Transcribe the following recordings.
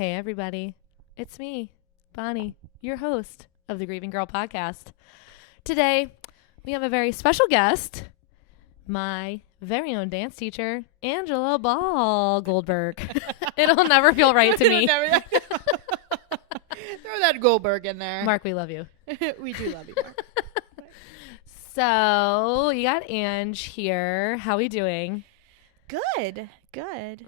Hey, everybody. It's me, Bonnie, your host of the Grieving Girl podcast. Today, we have a very special guest, my very own dance teacher, Angela Ball Goldberg. It'll never feel right to me. Throw that Goldberg in there. Mark, we love you. We do love you, Mark. So, you got Ange here. How we doing? Good.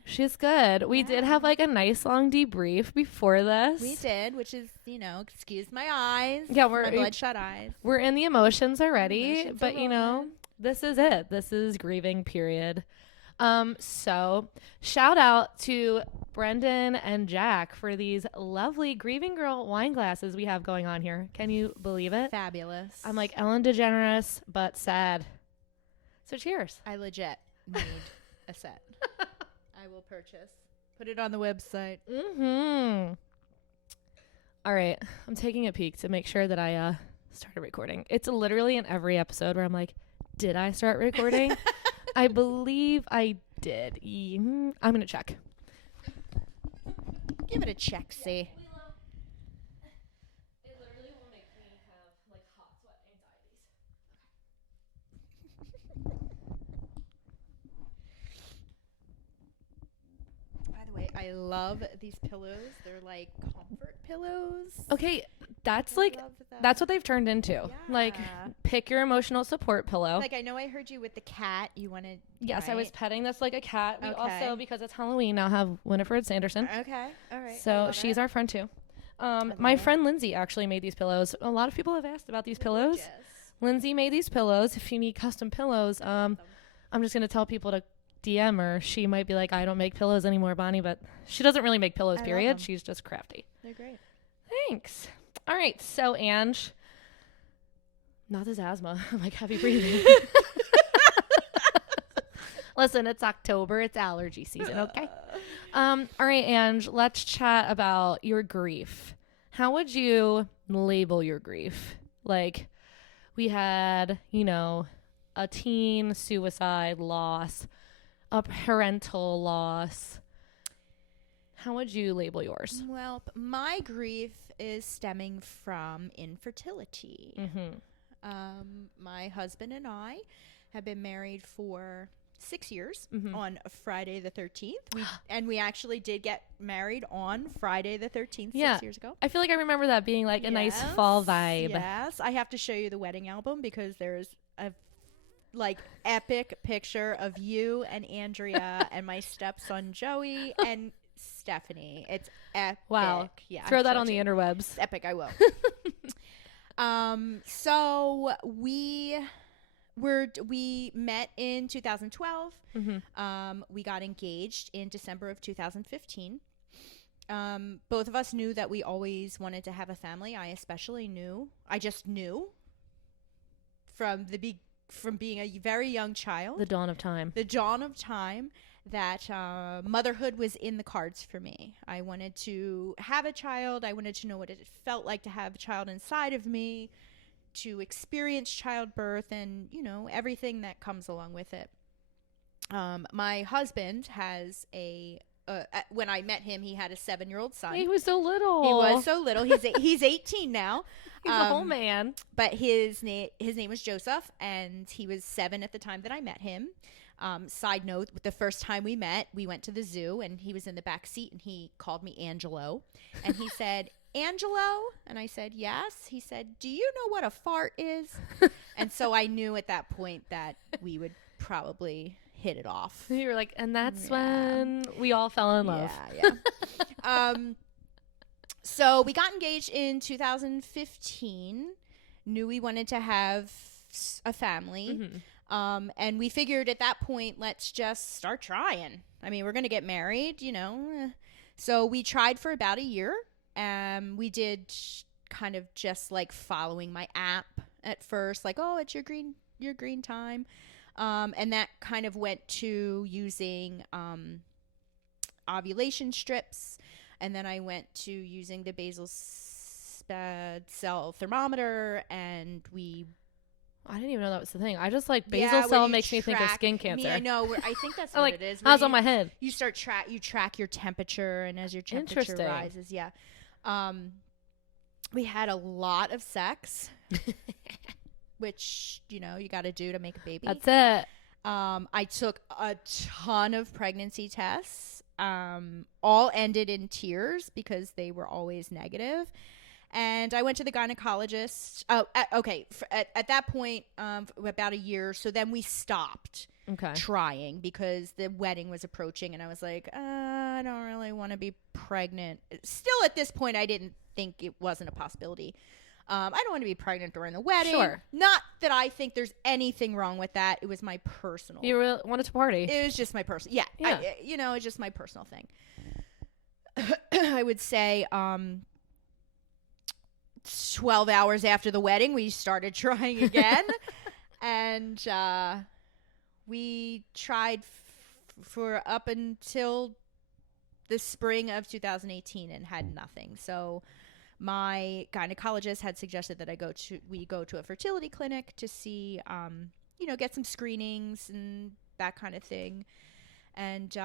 She's good. We did have like a nice long debrief before this. We did, which is, excuse my eyes. Yeah, my bloodshot eyes. We're in the emotions already, Emotions but are this is it. This is grieving period. So shout out to Brendan and Jack for these lovely Grieving Girl wine glasses we have going on here. Can you believe it? Fabulous. I'm like Ellen DeGeneres, but sad. So cheers. I legit need a set. I will purchase. Put it on the website. Mm-hmm. All right. I'm taking a peek to make sure that I started recording. It's literally in every episode where I'm like, did I start recording? I believe I did. I'm going to check. Give it a check, see. It literally will make me have like hot sweat anxieties. By the way, I love these pillows. They're like comfort pillows. Okay, that's I love that. that's what they've turned into. Yeah. Like, pick your emotional support pillow. Like, I know I heard you with the cat. You wanted. Yes, I was petting this like a cat. We Okay. also, because it's Halloween, now have Winifred Sanderson. Okay. All right. So she's our friend too. My friend Lindsay actually made these pillows. A lot of people have asked about these pillows. Gorgeous. Lindsay made these pillows. If you need custom pillows, I'm just going to tell people to DM her. She might be like, I don't make pillows anymore, Bonnie, but she doesn't really make pillows, I love period. them. She's just crafty. They're great. Thanks. All right. So, Ange, not this asthma. I'm like heavy breathing. Listen, it's October. It's allergy season, okay? All right, Ange, let's chat about your grief. How would you label your grief? Like, we had, a teen suicide loss, a parental loss. How would you label yours? Well, my grief is stemming from infertility. Mm-hmm. My husband and I have been married for 6 years Mhm. on Friday the 13th. We actually did get married on Friday the 13th Yeah. 6 years ago. I feel like I remember that being like a nice fall vibe. Yes. I have to show you the wedding album because there's a epic picture of you and Andrea and my stepson Joey and Stephanie. It's epic. Wow. Yeah. Throw I'll that show on it the to you. interwebs. It's epic. I will. So we met in 2012. Mm-hmm. We got engaged in December of 2015. Both of us knew that we always wanted to have a family. I just knew from being a very young child, The dawn of time. that motherhood was in the cards for me. I wanted to have a child. I wanted to know what it felt like to have a child inside of me, to experience childbirth and, everything that comes along with it. My husband has when I met him, he had a 7-year-old son. He was so little. He was so little. He's 18 now. He's a whole man. But his name was Joseph, and he was 7 at the time that I met him. Side note, the first time we met, we went to the zoo, and he was in the back seat, and he called me Angelo. And he said, Angelo? And I said, yes. He said, do you know what a fart is? And so I knew at that point that we would probably hit it off. You were like, and that's when we all fell in love. Yeah. So we got engaged in 2015. Knew we wanted to have a family. Mm-hmm. And we figured at that point, let's just start trying. I mean, we're going to get married, So we tried for about a year. We did kind of just like following my app at first, like, oh, it's your green time. And that kind of went to using ovulation strips. And then I went to using the basal cell thermometer, and we I didn't even know that was the thing. I just like Yeah, basal where cell you makes me think of track- skin cancer. I know. I think that's I'm what like, it is. how's where on my head? You track your temperature, and as your temperature Interesting. rises, yeah. We had a lot of sex, which you got to do to make a baby. That's it. I took a ton of pregnancy tests. All ended in tears because they were always negative. And I went to the gynecologist. At that point, about a year. So then we stopped trying because the wedding was approaching. And I was like, I don't really want to be pregnant. Still at this point, I didn't think it wasn't a possibility. I don't want to be pregnant during the wedding. Sure. Not that I think there's anything wrong with that. It was my personal. You really wanted to party. It was just my personal. Yeah. It's just my personal thing. I would say 12 hours after the wedding, we started trying again. And we tried for up until the spring of 2018 and had nothing. So my gynecologist had suggested that we go to a fertility clinic to see, get some screenings and that kind of thing. And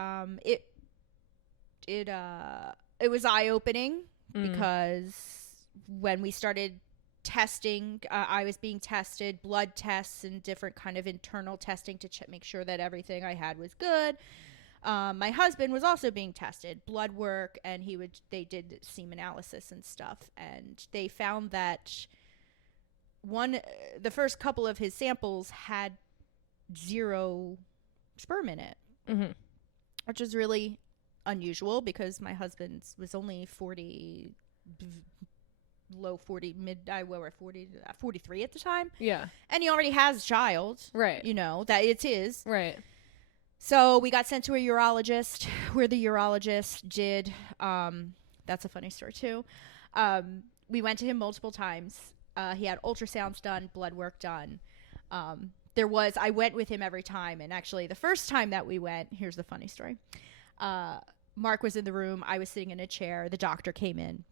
it was eye-opening because when we started testing, I was being tested, blood tests and different kind of internal testing to make sure that everything I had was good. My husband was also being tested, blood work, and they did semen analysis and stuff, and they found that the first couple of his samples had 0 sperm in it, which is really unusual because my husband's was only 40, low 40, 43 at the time. Yeah. And he already has a child. Right. That it's his. Right. So we got sent to a urologist where the urologist did, that's a funny story too. We went to him multiple times. He had ultrasounds done, blood work done. I went with him every time. And actually the first time that we went, here's the funny story. Mark was in the room. I was sitting in a chair. The doctor came in.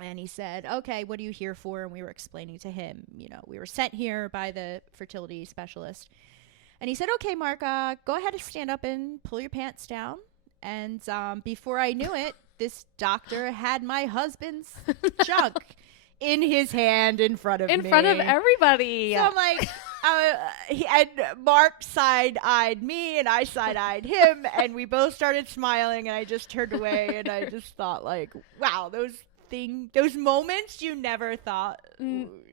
And he said, okay, what are you here for? And we were explaining to him, we were sent here by the fertility specialist. And he said, okay, Mark, go ahead and stand up and pull your pants down. And before I knew it, this doctor had my husband's junk in his hand in front of me. In front of everybody. So I'm like, and Mark side-eyed me and I side-eyed him. And we both started smiling and I just turned away and I just thought like, wow, those moments you never thought.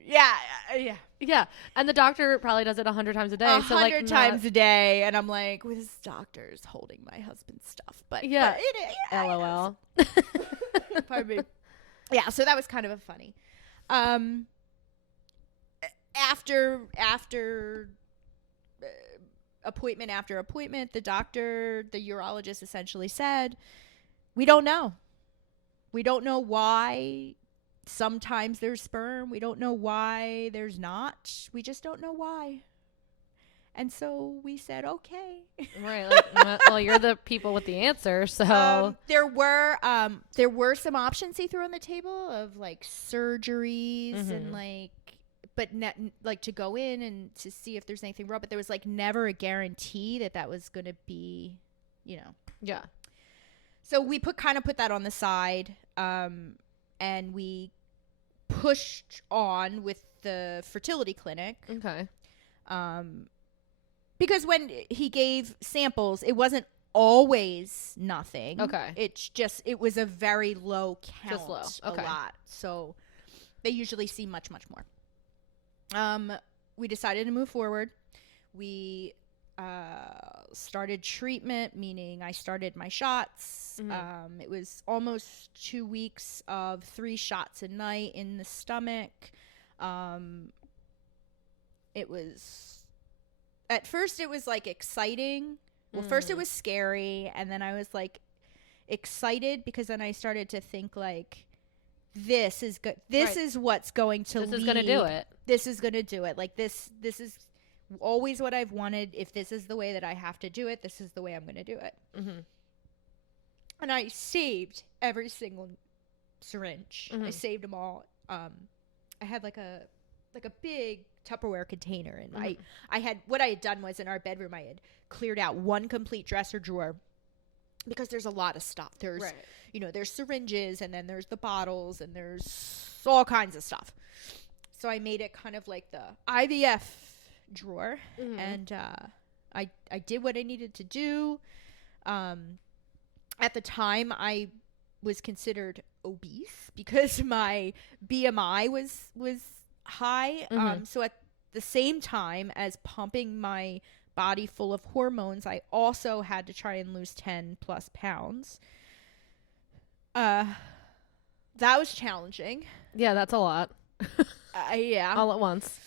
Yeah. And the doctor probably does it 100 times a day. 100 times a day. And I'm like, well, this doctor's holding my husband's stuff. But yeah, LOL. Pardon me. Yeah, so that was kind of funny. After appointment after appointment, the urologist essentially said, we don't know. We don't know why sometimes there's sperm. We don't know why there's not. We just don't know why. And so we said, okay. Right. Like, well, you're the people with the answer. So there were some options he threw on the table of like surgeries and like to go in and to see if there's anything wrong. But there was like never a guarantee that was going to be, Yeah. So we put that on the side, and we pushed on with the fertility clinic. Okay. Because when he gave samples, it wasn't always nothing. Okay. It was a very low count. Just low. Okay. A lot. So they usually see much, much more. We decided to move forward. We started treatment, meaning I started my shots. It was almost 2 weeks of 3 shots a night in the stomach. At first it was like exciting. Well, first it was scary, and then I was like excited because then I started to think like, this is good. This is what's going to lead. This is going to do it. This is going to do it. Like this is always what I've wanted. If this is the way that I have to do it, this is the way I'm going to do it. And I saved every single syringe. I saved them all. I had like a big Tupperware container. And what I had done was in our bedroom, I had cleared out one complete dresser drawer because there's a lot of stuff. There's, there's syringes, and then there's the bottles, and there's all kinds of stuff. So I made it kind of like the IVF drawer, and I did what I needed to do. At the time, I was considered obese because my BMI was high. So at the same time as pumping my body full of hormones, I also had to try and lose 10 plus pounds. That was challenging. Yeah, that's a lot. Yeah. All at once.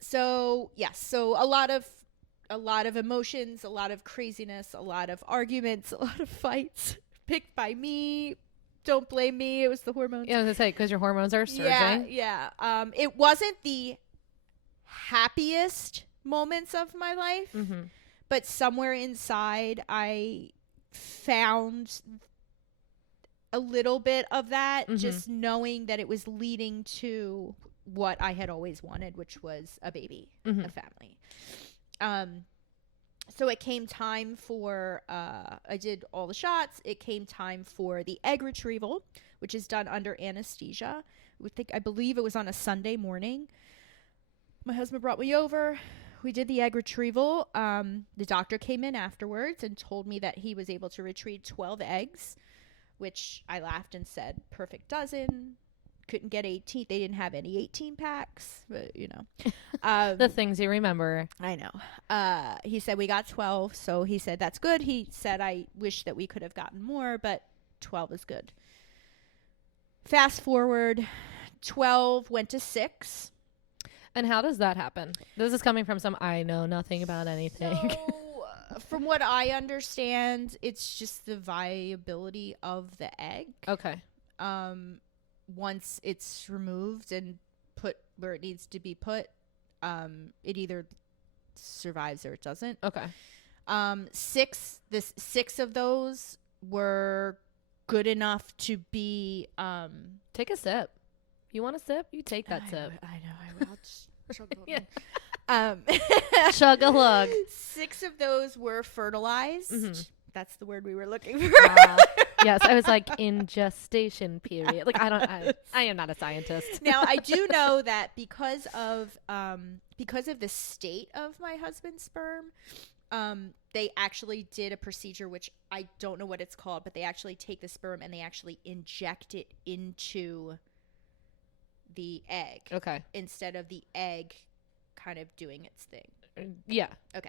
So yes, so a lot of emotions, a lot of craziness, a lot of arguments, a lot of fights picked by me. Don't blame me. It was the hormones. Yeah, I was gonna say, because your hormones are surging. Yeah. It wasn't the happiest moments of my life, but somewhere inside I found a little bit of that, just knowing that it was leading to what I had always wanted, which was a baby, a family. So it came time for, I did all the shots. It came time for the egg retrieval, which is done under anesthesia. I believe it was on a Sunday morning. My husband brought me over. We did the egg retrieval. The doctor came in afterwards and told me that he was able to retrieve 12 eggs, which I laughed and said, perfect dozen. Couldn't get 18. They didn't have any 18 packs, but The things you remember. I know. He said we got 12, so he said that's good. He said I wish that we could have gotten more, but 12 is good. Fast forward, 12 went to 6. And how does that happen? This is coming from I know nothing about anything. So, from what I understand, it's just the viability of the egg. Okay. Once it's removed and put where it needs to be put, it either survives or it doesn't. Okay. 6 of those were good enough to be Take a sip. You want a sip? You take that sip. I know. I will. Just chug Chug a lug. 6 of those were fertilized. That's the word we were looking for. Yes, I was like, in gestation period. Like, I am not a scientist. Now, I do know that because of the state of my husband's sperm, they actually did a procedure, which I don't know what it's called, but they actually take the sperm and they actually inject it into the egg. Okay. Instead of the egg kind of doing its thing. Yeah. Okay.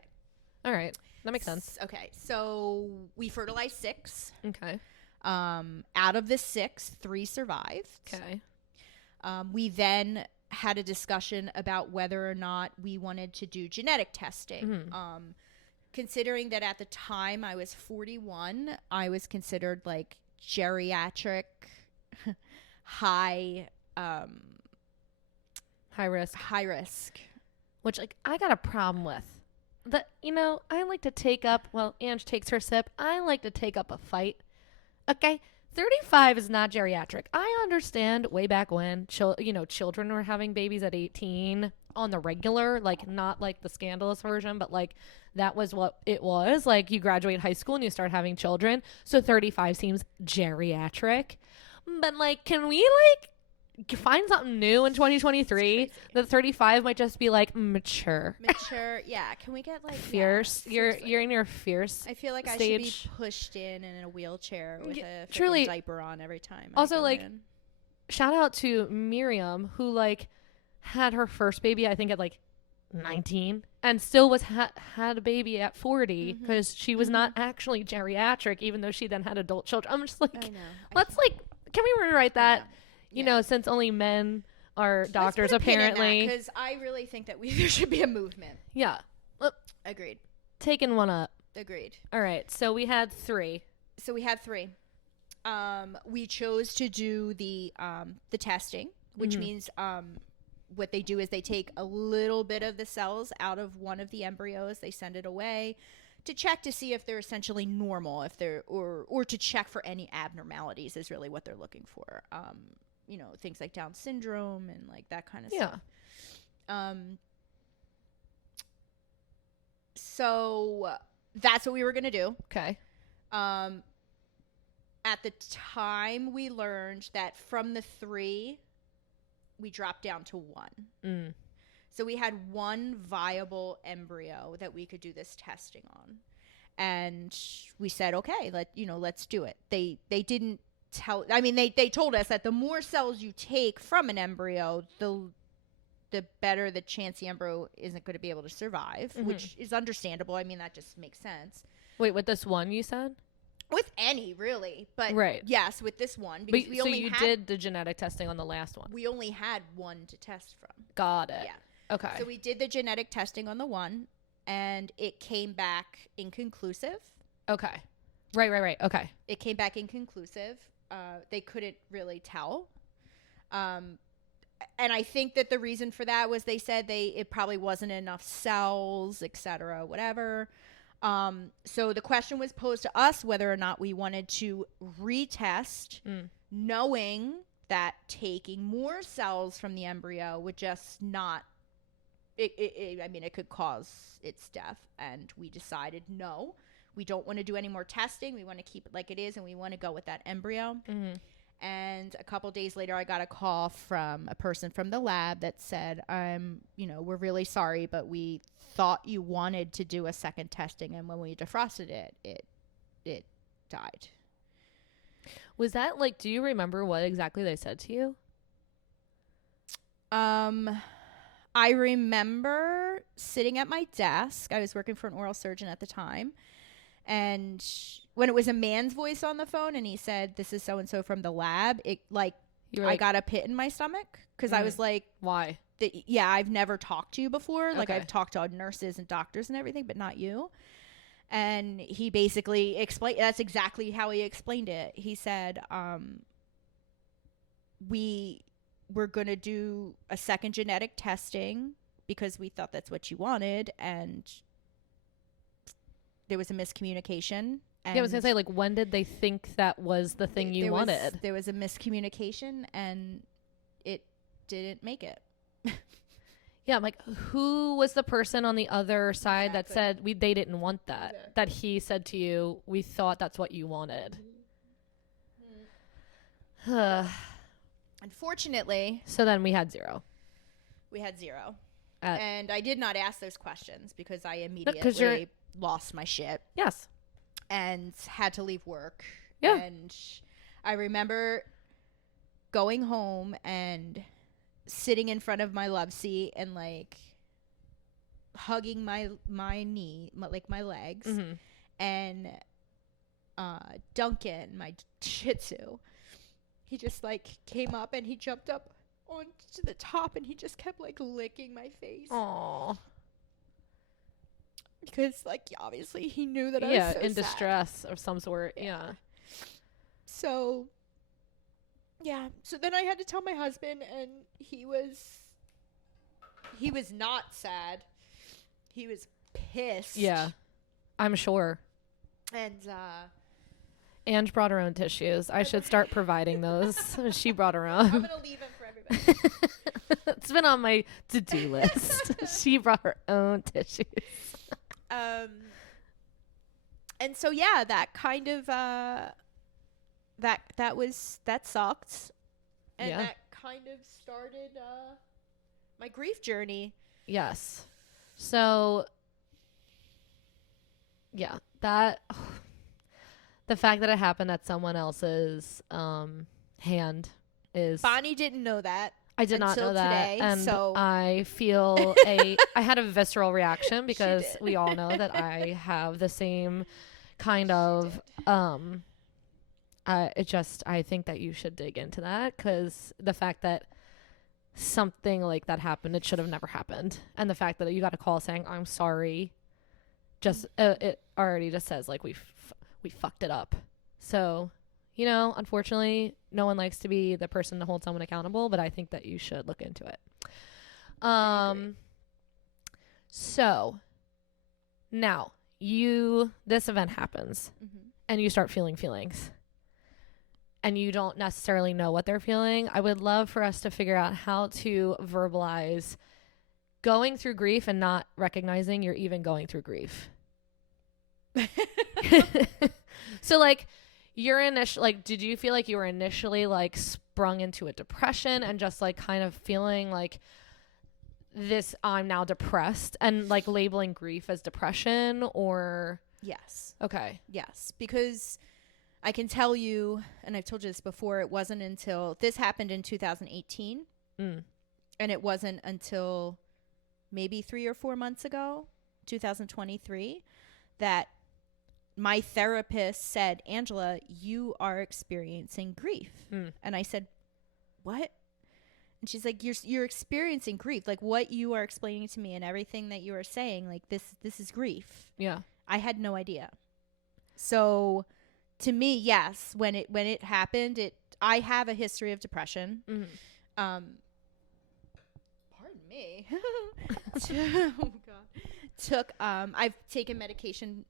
All right. That makes sense. Okay. So we fertilized 6. Okay. Out of the 6, 3 survived. Okay. We then had a discussion about whether or not we wanted to do genetic testing. Considering that at the time I was 41, I was considered like geriatric, high risk. Which, like, I got a problem with. I like to take up, Ange takes her sip. I like to take up a fight. Okay? 35 is not geriatric. I understand way back when, children were having babies at 18 on the regular, like, not like the scandalous version, but like that was what it was. Like, you graduate high school and you start having children. So 35 seems geriatric. But, like, can we, like, find something new in 2023? The 35 might just be like mature. Yeah. Can we get like fierce? Yeah, you're in your fierce. I feel like stage. I should be pushed in a wheelchair with a freaking diaper on every time. Also, like, shout out to Miriam, who like had her first baby, I think at like 19, and still was had a baby at 40 because she was not actually geriatric, even though she then had adult children. I'm just like, let's like, can we rewrite that? Since only men are doctors, apparently. Because I really think that there should be a movement. Yeah. Agreed. Taking one up. Agreed. All right. So we had 3. We chose to do the testing, which means what they do is they take a little bit of the cells out of one of the embryos. They send it away to check to see if they're essentially normal, or to check for any abnormalities is really what they're looking for. things like Down syndrome and like that kind of Yeah. stuff. So that's what we were going to do. Okay. At the time, we learned that from the 3, we dropped down to 1. So we had 1 viable embryo that we could do this testing on. And we said, okay, let's do it. They didn't tell, I mean, they told us that the more cells you take from an embryo, the better the chance the embryo isn't going to be able to survive, which is understandable. I mean, that just makes sense. Wait, with this one you said? With any, really. But right. Yes, with this one. Because so you did the genetic testing on the last one? We only had 1 to test from. Got it. Yeah. Okay. So we did the genetic testing on the 1, and it came back inconclusive. Okay. Right. Okay. It came back inconclusive. They couldn't really tell. And I think that the reason for that was they said it probably wasn't enough cells, et cetera, whatever. So the question was posed to us whether or not we wanted to retest, knowing that taking more cells from the embryo would just not, it could cause its death. And we decided, no, we don't want to do any more testing. We want to keep it like it is, and we want to go with that embryo. And a couple days later, I got a call from a person from the lab that said, we're really sorry, but we thought you wanted to do a second testing, and when we defrosted it died. Was that do you remember what exactly they said to you? I remember sitting at my desk. I was working for an oral surgeon at the time, and when it was a man's voice on the phone and he said, "This is so and so from the lab," I got a pit in my stomach because I was like, "Why?" I've never talked to you before. Okay. Like, I've talked to nurses and doctors and everything, but not you. And he basically explained, that's exactly how he explained it. He said, we were going to do a second genetic testing because we thought that's what you wanted. And there was a miscommunication. And I was going to say, when did they think that was the thing you wanted? There was a miscommunication and it didn't make it. Yeah, I'm like, who was the person on the other side that said they didn't want that? Exactly. That he said to you, we thought that's what you wanted. Unfortunately. So then we had 0. We had 0. And I did not ask those questions because I immediately lost my shit. Yes. And had to leave work. Yeah. And I remember going home and sitting in front of my love seat and hugging my knee, my legs, and Duncan, my Shih Tzu, he just came up and he jumped up onto the top and he just kept licking my face. Aww. Because obviously he knew that I was so in sad. distress of some sort. Yeah. So yeah. So then I had to tell my husband, and he was not sad. He was pissed. Yeah. I'm sure. And Ange brought her own tissues. I should start providing those. She brought her own. I'm gonna leave him for everybody. It's been on my to-do list. She brought her own tissues. And so yeah, that kind of that sucked, and that kind of started my grief journey. Yes. So yeah, that the fact that it happened at someone else's hand is. Bonnie didn't know that. I did not know that, today, and so I feel I had a visceral reaction because we all know that I have the same kind of I think that you should dig into that, because the fact that something like that happened, it should have never happened, and the fact that you got a call saying I'm sorry, just it already just says we fucked it up. So unfortunately, no one likes to be the person to hold someone accountable, but I think that you should look into it. So now this event happens and you start feeling feelings. and you don't necessarily know what they're feeling, I would love for us to figure out how to verbalize going through grief and not recognizing you're even going through grief. So like your initial, like, did you feel like you were initially like sprung into a depression and just like kind of feeling like this, I'm now depressed, and like labeling grief as depression? Or Yes. okay. Yes. Because I can tell you, and I've told you this before, it wasn't until this happened in 2018. Mm. And it wasn't until maybe 3 or 4 months ago, 2023, that my therapist said, Angela, you are experiencing grief. And I said, what? And she's like, you're experiencing grief. Like what you are explaining to me and everything that you are saying, like this is grief. Yeah. I had no idea. So to me, yes, when it happened, I have a history of depression. Pardon me. Oh God. I've taken medication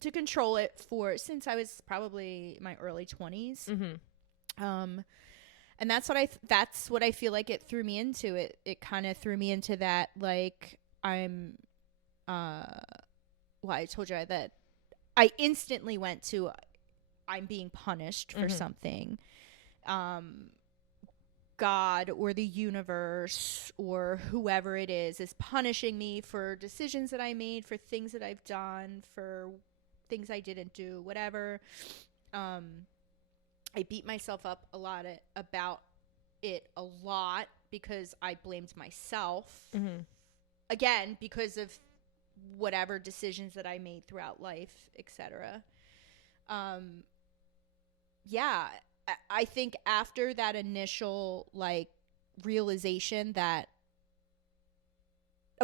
to control it since I was probably my early 20s. And that's what I feel like it threw me into. It kind of threw me into that, like, I told you that I instantly went to, I'm being punished for something. God or the universe or whoever it is punishing me for decisions that I made, for things that I've done, for things I didn't do, whatever. I beat myself up about it a lot because I blamed myself. Again, because of whatever decisions that I made throughout life, etc. Yeah, I think after that initial like realization that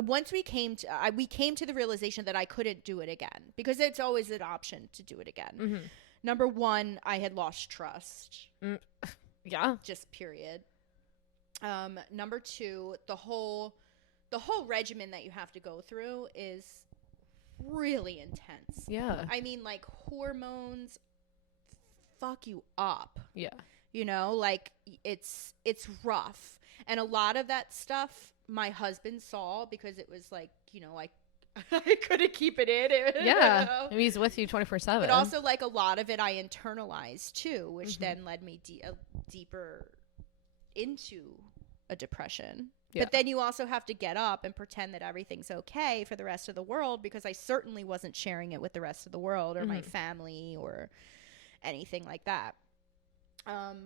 once we came to the realization that I couldn't do it again, because it's always an option to do it again. Number one, I had lost trust. Yeah. Just period. Number two, the whole regimen that you have to go through is really intense. Yeah. I mean, like, hormones fuck you up. Yeah. You know, like, it's rough. And a lot of that stuff my husband saw because it was like, you know, I couldn't keep it in. Yeah. You know? I mean, he's with you 24/7. But also, like, a lot of it I internalized too, which then led me deeper into a depression. Yeah. But then you also have to get up and pretend that everything's okay for the rest of the world, because I certainly wasn't sharing it with the rest of the world or my family or anything like that. I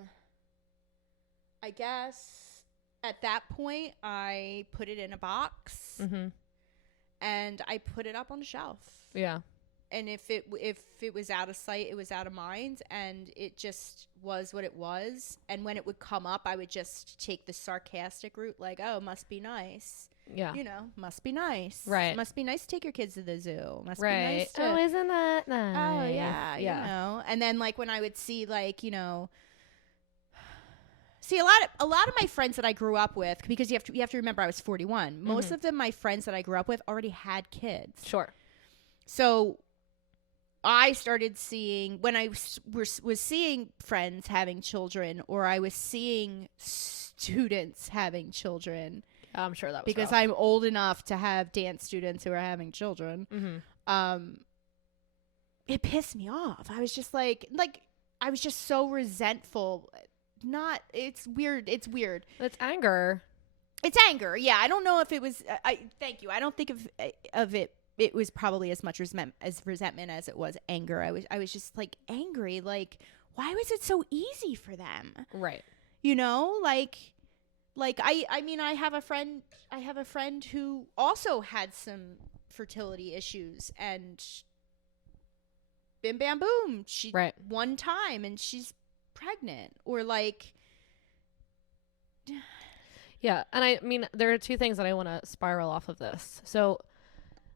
guess at that point I put it in a box and I put it up on a shelf. Yeah. And if it was out of sight, it was out of mind, and it just was what it was. And when it would come up, I would just take the sarcastic route, like, oh, must be nice. Yeah. You know, must be nice. Right. Must be nice to take your kids to the zoo. Must Right. be nice to... Oh, isn't that nice? Oh, yeah, you know. And then, like, when I would see, like, you know... See, a lot of my friends that I grew up with, because you have to remember I was 41. Most of them, my friends that I grew up with, already had kids. Sure. So I started seeing, when I was seeing friends having children, or I was seeing students having children. I'm sure that was because rough. I'm old enough to have dance students who are having children. It pissed me off. I was just like I was just so resentful. It's weird. It's anger. It's anger. Yeah. I don't know if it was, thank you. I don't think of it. It was probably as much resentment as it was anger. I was just like angry. Like, why was it so easy for them? Right. You know, like I mean, I have a friend who also had some fertility issues, and bim bam boom, she one time and she's pregnant, or like, yeah. And I mean, there are two things that I want to spiral off of this. So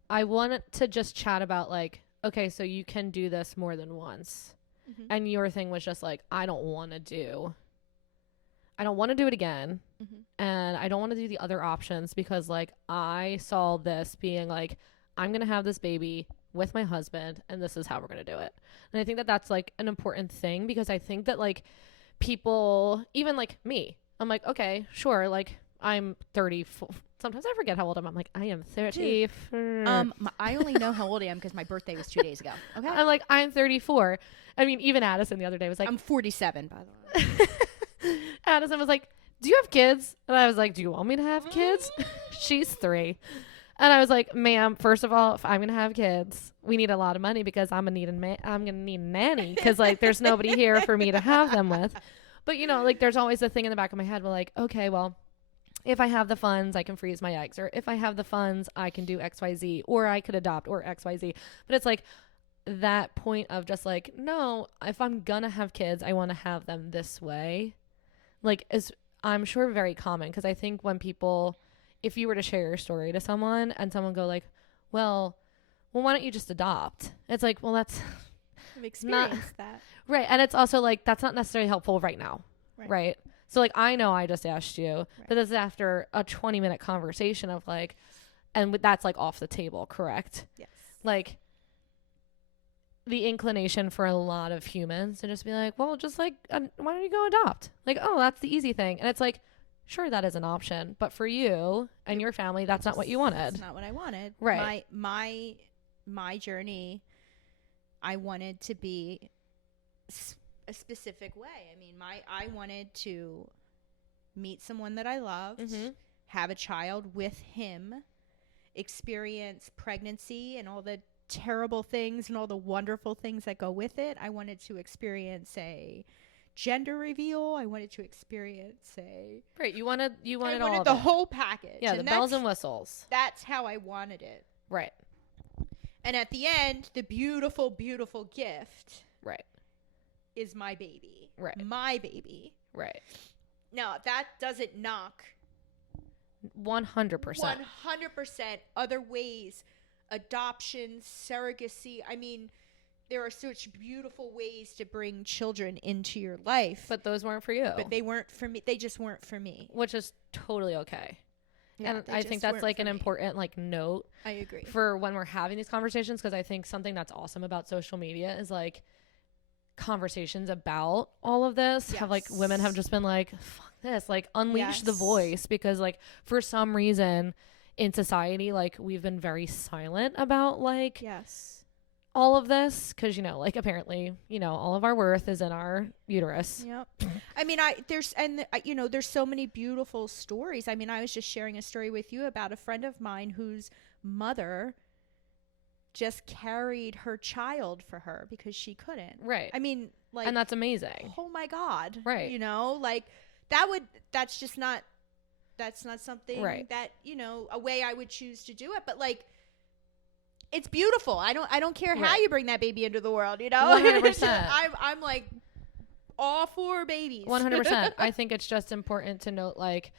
I want to just chat about, like, okay, so you can do this more than once. And your thing was just like, I don't want to do it again. And I don't want to do the other options, because, like, I saw this being like, I'm going to have this baby with my husband, and this is how we're going to do it. And I think that that's like an important thing, because I think that like people, even like me, I'm like, okay, sure, like I'm 34. Sometimes I forget how old I'm like, I am 34. I only know how old I am because my birthday was 2 days ago. Okay. I'm like, I'm 34. I mean, even Addison the other day was like, I'm 47, by the way. Addison was like, do you have kids? And I was like, do you want me to have kids? She's 3. And I was like, ma'am, first of all, if I'm going to have kids, we need a lot of money, because I'm going to need a nanny, because like there's nobody here for me to have them with. But you know, like there's always a thing in the back of my head where like, okay, well, if I have the funds, I can freeze my eggs, or if I have the funds, I can do XYZ, or I could adopt, or XYZ. But it's like that point of just like, no, if I'm going to have kids, I want to have them this way. Like, is I'm sure very common, because I think when people, if you were to share your story to someone and someone go like, well, why don't you just adopt? It's like, well, that's I've experienced that. right. And it's also like, that's not necessarily helpful right now. Right. So like, I know I just asked you, but this is after a 20-minute conversation of like, and that's like off the table, correct? Yes. Like the inclination for a lot of humans to just be like, well, just like, why don't you go adopt? Like, oh, that's the easy thing. And it's like, sure, that is an option, but for you and your family, that's not what you wanted. That's not what I wanted. Right. My journey, I wanted to be a specific way. I mean, I wanted to meet someone that I loved, have a child with him, experience pregnancy and all the terrible things and all the wonderful things that go with it. I wanted to experience a gender reveal. I wanted to experience a right. You wanted all of the it. whole package. Yeah, and the bells and whistles. That's how I wanted it. Right. And at the end, the beautiful, beautiful gift. Right. Is my baby. Right. My baby. Right. Now, that doesn't knock 100%. 100% other ways, adoption, surrogacy. I mean, there are such beautiful ways to bring children into your life. But those weren't for you. But they weren't for me. They just weren't for me. Which is totally okay. Yeah, and I think that's like an important like note. I agree. For when we're having these conversations, because I think something that's awesome about social media is like conversations about all of this have like women have just been like, fuck this, like unleash the voice, because like for some reason in society, like we've been very silent about like all of this, because you know, like apparently, you know, all of our worth is in our uterus. Yep. I mean, there's so many beautiful stories. I mean, I was just sharing a story with you about a friend of mine whose mother just carried her child for her because she couldn't. Right. I mean, like, and that's amazing. Oh my God. Right. You know, like that's not something that, you know, a way I would choose to do it, but like, it's beautiful. I don't care how you bring that baby into the world, you know? 100%. I'm like all for babies. 100%. I think it's just important to note, like,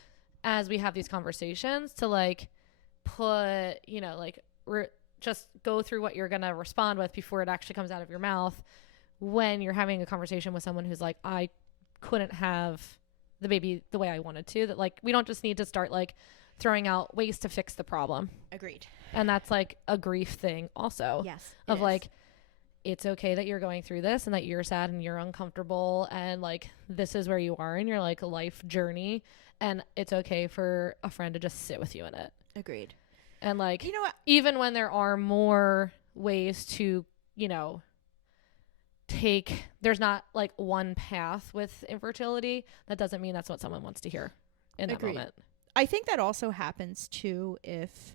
as we have these conversations, to like put, you know, like just go through what you're going to respond with before it actually comes out of your mouth when you're having a conversation with someone who's like, I couldn't have the baby the way I wanted to. That like, we don't just need to start like throwing out ways to fix the problem. Agreed. And that's like a grief thing also. Yes. Of like, it's okay that you're going through this and that you're sad and you're uncomfortable and like this is where you are in your like life journey, and it's okay for a friend to just sit with you in it. Agreed. And like, you know what? Even when there are more ways to, you know, there's not like one path with infertility, that doesn't mean that's what someone wants to hear in that moment. I think that also happens too if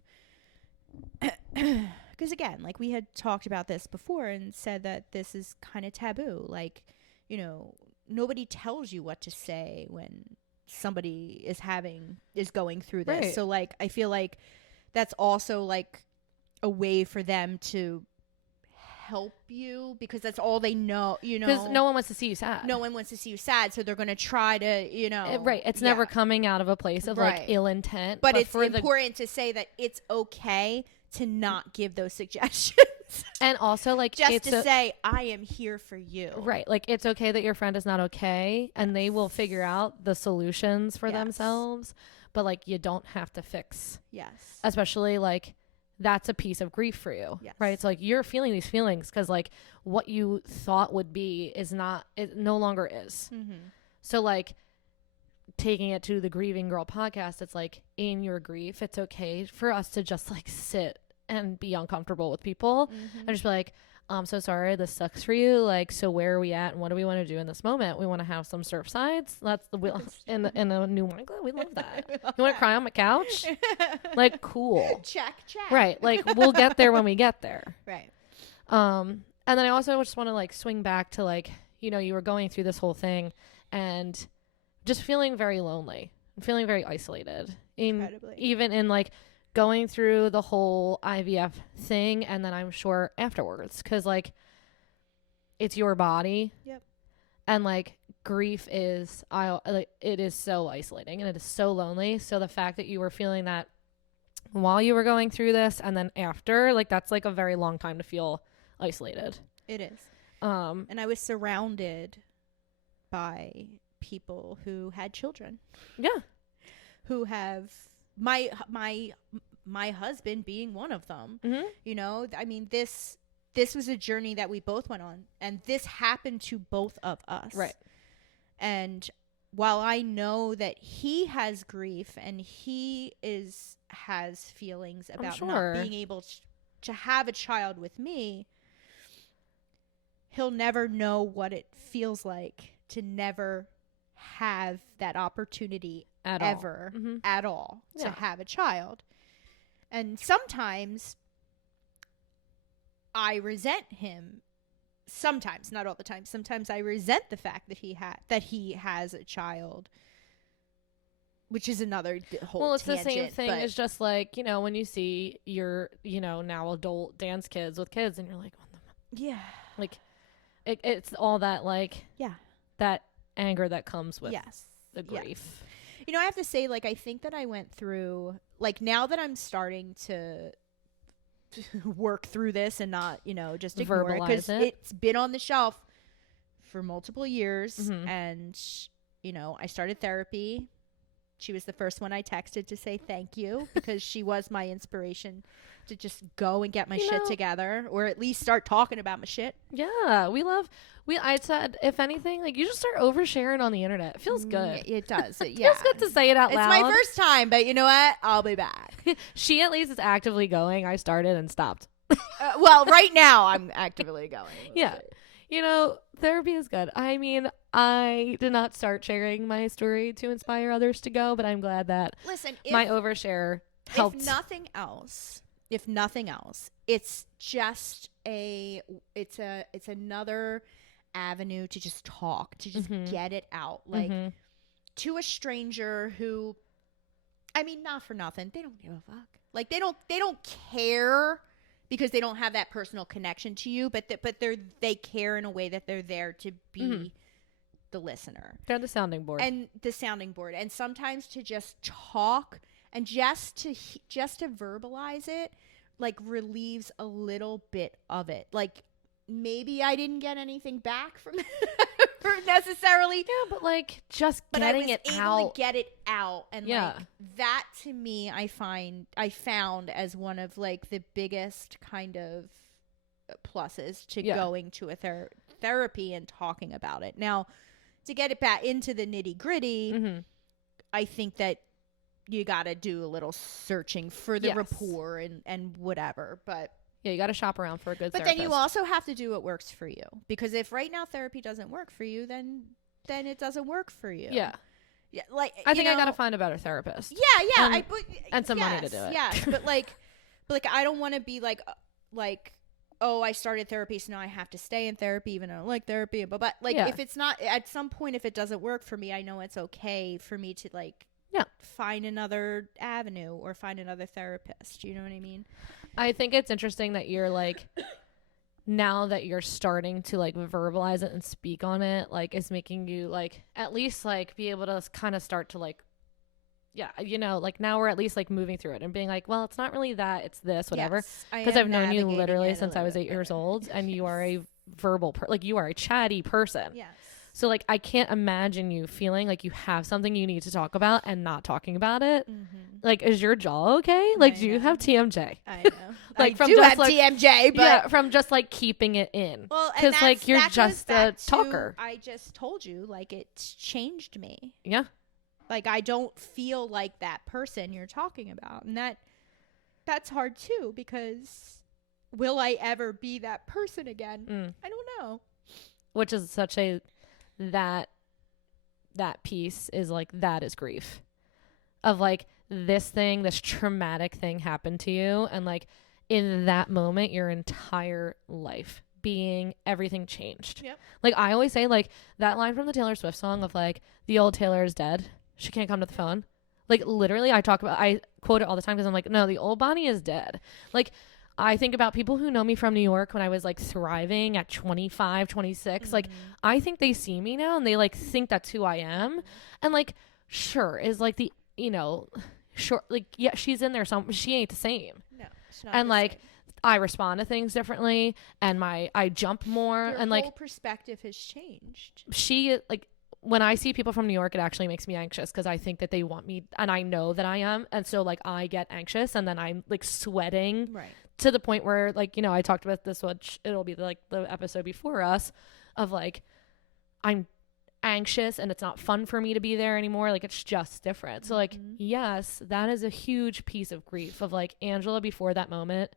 because again, like we had talked about this before and said that this is kind of taboo. Like, you know, nobody tells you what to say when somebody is going through this. Right. So like, I feel like that's also like a way for them to help you, because that's all they know, you know, because no one wants to see you sad. No one wants to see you sad. So they're going to try to, you know, right. It's never coming out of a place of like ill intent, but it's important to say that it's okay to not give those suggestions. And also like just to say, I am here for you. Right. Like it's okay that your friend is not okay, and they will figure out the solutions for themselves, but like you don't have to fix. Yes. Especially like that's a piece of grief for you, Yes. right? So like you're feeling these feelings because like what you thought would be is not, it no longer is. Mm-hmm. So like taking it to the Grieving Girl podcast, it's like in your grief, it's okay for us to just like sit and be uncomfortable with people and just be like, I'm so sorry, this sucks for you. Like, so where are we at and what do we want to do in this moment? We want to have some surf sides. That's the wheel in a new wine glove. We love that. You want to cry on my couch? Like, cool. Check. Right. Like, we'll get there when we get there. Right. And then I also just want to like swing back to like, you know, you were going through this whole thing and just feeling very lonely, feeling very isolated. Incredibly. Even in like going through the whole IVF thing, and then I'm sure afterwards, because like it's your body. Yep. And like grief is, it is so isolating and it is so lonely. So the fact that you were feeling that while you were going through this and then after, like that's like a very long time to feel isolated. It is. And I was surrounded by people who had children. Yeah. Who have my husband being one of them. Mm-hmm. You know, I mean, this was a journey that we both went on, and this happened to both of us. Right. And while I know that he has grief and he has feelings about not being able to have a child with me, he'll never know what it feels like to never have that opportunity at all to have a child. And sometimes I resent him. Sometimes, not all the time. Sometimes I resent the fact that he has a child, which is another whole Well, it's tangent, the same thing. It's just like, you know, when you see your, you know, now adult dance kids with kids and you're like, what the yeah, like it's all that like that anger that comes with the grief. You know, I have to say, like, I think that I went through, like, now that I'm starting to work through this and not, you know, just ignore it, because it's been on the shelf for multiple years. And, you know, I started therapy. She was the first one I texted to say thank you, because she was my inspiration to just go and get my shit together, or at least start talking about my shit. Yeah, I said, if anything, like, you just start oversharing on the internet. It feels good. It does. It feels good to say it out loud. It's my first time, but you know what? I'll be back. She at least is actively going. I started and stopped. Well, right now I'm actively going. Yeah. You know, therapy is good. I mean, I did not start sharing my story to inspire others to go, but I'm glad that my overshare helped. If nothing else, it's just it's another avenue to just talk, to just get it out, like to a stranger who, I mean, not for nothing, they don't give a fuck. Like they don't care because they don't have that personal connection to you, but they care in a way that they're there to be the listener. They're the sounding board. And sometimes to just talk and just to verbalize it, like, relieves a little bit of it. Like, maybe I didn't get anything back from necessarily. Yeah, but like just getting it out. I was able to get it out, and like that to me, I found as one of like the biggest kind of pluses to going to a therapy and talking about it. Now, to get it back into the nitty gritty, I think that you got to do a little searching for the rapport and whatever, but. Yeah, you got to shop around for a good therapist. But then you also have to do what works for you. Because if right now therapy doesn't work for you, then it doesn't work for you. Yeah. Yeah, like, I think I got to find a better therapist. Yeah. And some money to do it. Yeah, but like I don't want to be like, oh, I started therapy, so now I have to stay in therapy even though I don't like therapy. But like, if it's not, at some point, if it doesn't work for me, I know it's okay for me to like, find another avenue or find another therapist. You know what I mean? I think it's interesting that you're like, now that you're starting to like verbalize it and speak on it, like is making you like at least like be able to kind of start to like, you know, like now we're at least like moving through it and being like, well, it's not really that, it's this, whatever. Because I've known you literally since I was 8 years old, and you are a verbal, like you are a chatty person. Yes. So like I can't imagine you feeling like you have something you need to talk about and not talking about it. Like, is your jaw okay? Like, do you have TMJ? I know. Like, I from do just, have like, TMJ, but yeah, from just like keeping it in. well, because like you're just a talker. I just told you, like, it's changed me. Yeah. Like, I don't feel like that person you're talking about, and that's hard too, because will I ever be that person again? I don't know. Which is such a that piece is like, that is grief of like this traumatic thing happened to you, and like in that moment your entire life being everything changed. Yep. Like I always say, like that line from the Taylor Swift song of like, the old Taylor is dead, she can't come to the phone. Like literally I quote it all the time because I'm like, no, the old Bonnie is dead. Like I think about people who know me from New York when I was like thriving at 25, 26. Like I think they see me now and they like think that's who I am. And like, sure, is like the, you know, sure, like, yeah, she's in there. She ain't the same. No, it's not. And the like, same. I respond to things differently and I jump more. Your and whole like perspective has changed. she like, when I see people from New York, it actually makes me anxious because I think that they want me and I know that I am. And so like I get anxious and then I'm like sweating to the point where like, you know, I talked about this, which it'll be like the episode before us of like, I'm anxious and it's not fun for me to be there anymore. Like it's just different. So like, yes, that is a huge piece of grief of like Angela before that moment.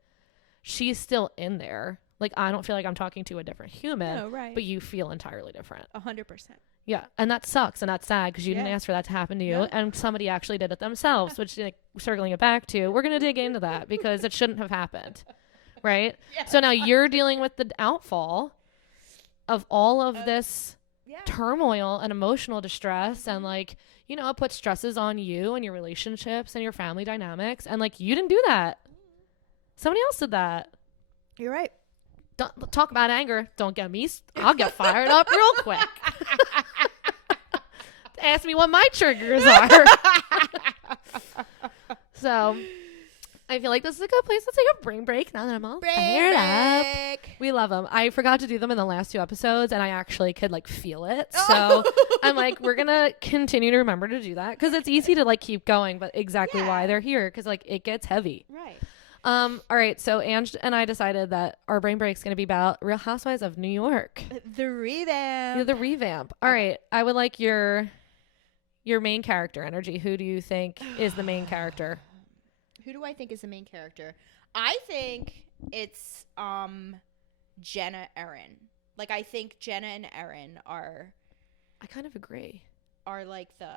She's still in there. Like I don't feel like I'm talking to a different human, but you feel entirely different. 100%. Yeah, and that sucks, and that's sad because you didn't ask for that to happen to you, and somebody actually did it themselves, which, like, circling it back to, we're going to dig into that because it shouldn't have happened, right? So now you're dealing with the outfall of all of this turmoil and emotional distress, and, like, you know, it puts stresses on you and your relationships and your family dynamics, and, like, you didn't do that. Somebody else did that. You're right. Don't talk about anger. Don't get me. I'll get fired up real quick. Ask me what my triggers are. So I feel like this is a good place to take a brain break now that I'm all fired up. We love them. I forgot to do them in the last 2 episodes, and I actually could like feel it. So I'm like, we're gonna continue to remember to do that because it's easy to like keep going, but exactly why they're here, because like it gets heavy. Right. All right, so Ange and I decided that our brain break's going to be about Real Housewives of New York. The revamp. Yeah, the revamp. All right, I would like your main character energy. Who do you think is the main character? Who do I think is the main character? I think it's Jenna Erin. Like I think Jenna and Erin are. I kind of agree. Are like the.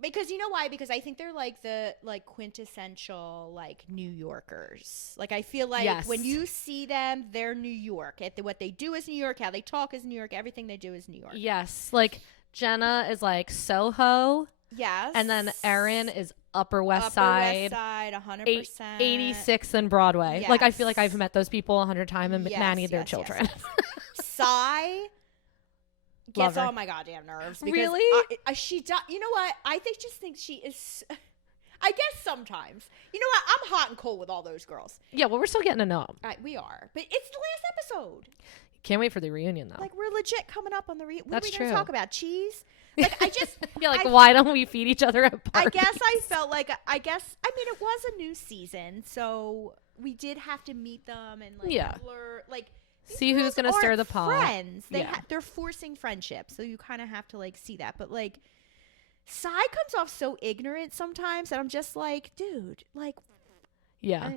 Because you know why? Because I think they're like the like quintessential like New Yorkers. Like I feel like when you see them, they're New York. What they do is New York. How they talk is New York. Everything they do is New York. Yes, like Jenna is like Soho. Yes, and then Erin is Upper West Side. 100%. 86th and Broadway. Yes. Like I feel like I've met those people 100 times and nannied their children. Sigh. Gets on my goddamn nerves. Because really? You know what? I just think she is. I guess sometimes. You know what? I'm hot and cold with all those girls. Yeah, well, we're still getting to know them. We are. But it's the last episode. Can't wait for the reunion, though. Like, we're legit coming up on the reunion. That's true. true. What are we going to talk about? Cheese? Like, I just. Yeah, like, why don't we feed each other at parties? I guess I felt like. I mean, it was a new season, so we did have to meet them and, like, see who's going to stir the pot. Friends. They're forcing friendship, so you kind of have to, like, see that. But, like, Sai comes off so ignorant sometimes that I'm just like, dude, like. Yeah.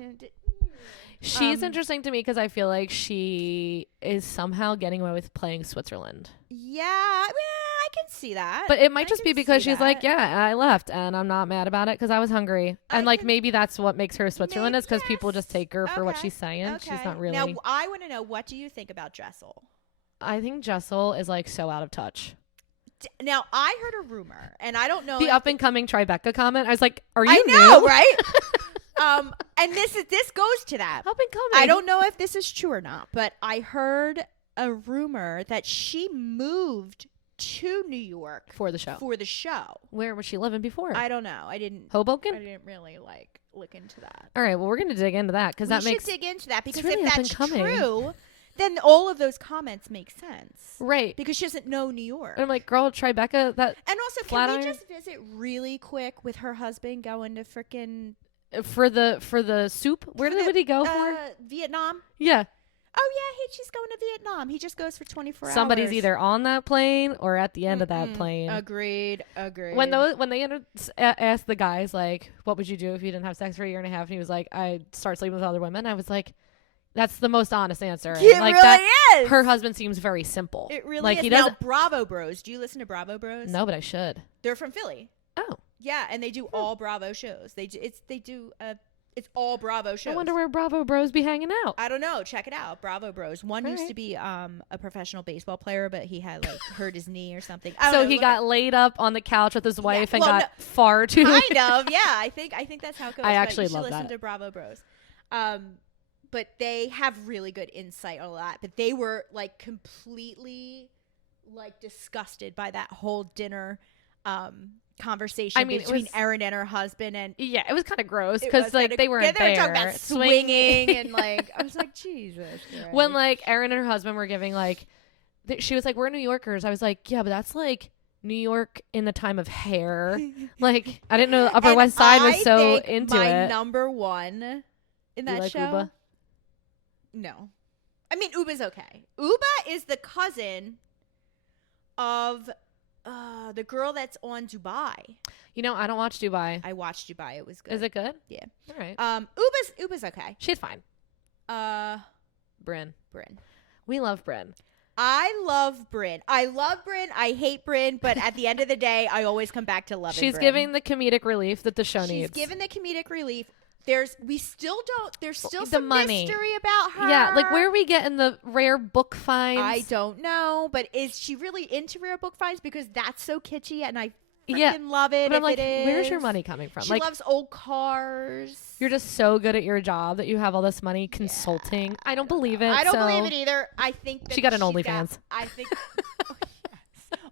She's interesting to me because I feel like she is somehow getting away with playing Switzerland. Yeah, I can see that. But it might just be because she's like, yeah, I left and I'm not mad about it because I was hungry. And like maybe that's what makes her Switzerland is because people just take her for what she's saying. Okay. She's not really. Now, I want to know, what do you think about Jessel? I think Jessel is like so out of touch. Now, I heard a rumor, and I don't know. The up and coming Tribeca comment. I was like, are you I know, new? Right? And this goes to that. Up and coming. I don't know if this is true or not, but I heard a rumor that she moved to New York for the show. Where was she living before? I don't know. I didn't. Hoboken? I didn't really look into that. All right. Well, we're going to dig into that because that makes. We should dig into that because really if that's true, then all of those comments make sense. Right. Because she doesn't know New York. And I'm like, girl, Tribeca, that And also, flat can we iron? just visit really quick with her husband going to frickin' for the soup. Where did he go for? Vietnam? Yeah. Oh yeah, she's going to Vietnam. He just goes for 24 hours. Somebody's either on that plane or at the end of that plane. Agreed. When they asked the guys, like, what would you do if you didn't have sex for a year and a half? And he was like, I'd start sleeping with other women. I was like, that's the most honest answer. And It like really that, is. Her husband seems very simple. It really like, is. He Now, doesn't. Bravo Bros. Do you listen to Bravo Bros? No, but I should. They're from Philly. Oh. Yeah, and they do all Bravo shows. It's all Bravo shows. I wonder where Bravo Bros be hanging out. I don't know. Check it out. Bravo Bros. One All used right. to be a professional baseball player, but he had like hurt his knee or something. So he got laid up on the couch with his wife and got far too. Kind of. Yeah, I think that's how it goes. I but actually you should love listen that. to Bravo Bros. But they have really good insight on a lot. But they were like completely like disgusted by that whole dinner conversation between Erin and her husband. And yeah, it was kind of gross because like they weren't they were there talking about swinging and like I was like, Jesus Christ. When like Erin and her husband were giving like she was like, we're New Yorkers. I was like, yeah, but that's like New York in the time of hair. Like I didn't know the Upper West Side was so into my it. number one in that like show. Uba? No, I mean Uba's okay. Uba is the cousin of the girl that's on Dubai. You know, I don't watch Dubai. I watched Dubai. It was good. Is it good? Yeah. All right. Uba's okay. She's fine. Bryn. We love Bryn. I love Bryn. I hate Bryn, but at the end of the day, I always come back to loving Bryn. She's giving the comedic relief that the show needs. She's giving the comedic relief. There's still the some money. mystery about her. Yeah, like where are we getting the rare book finds? I don't know, but is she really into rare book finds? Because that's so kitschy, and I freaking love it. But I'm like, it is. where's your money coming from? She like, loves old cars. You're just so good at your job that you have all this money consulting. Yeah, I don't believe it. I don't believe it either. I think that she got an OnlyFans. I think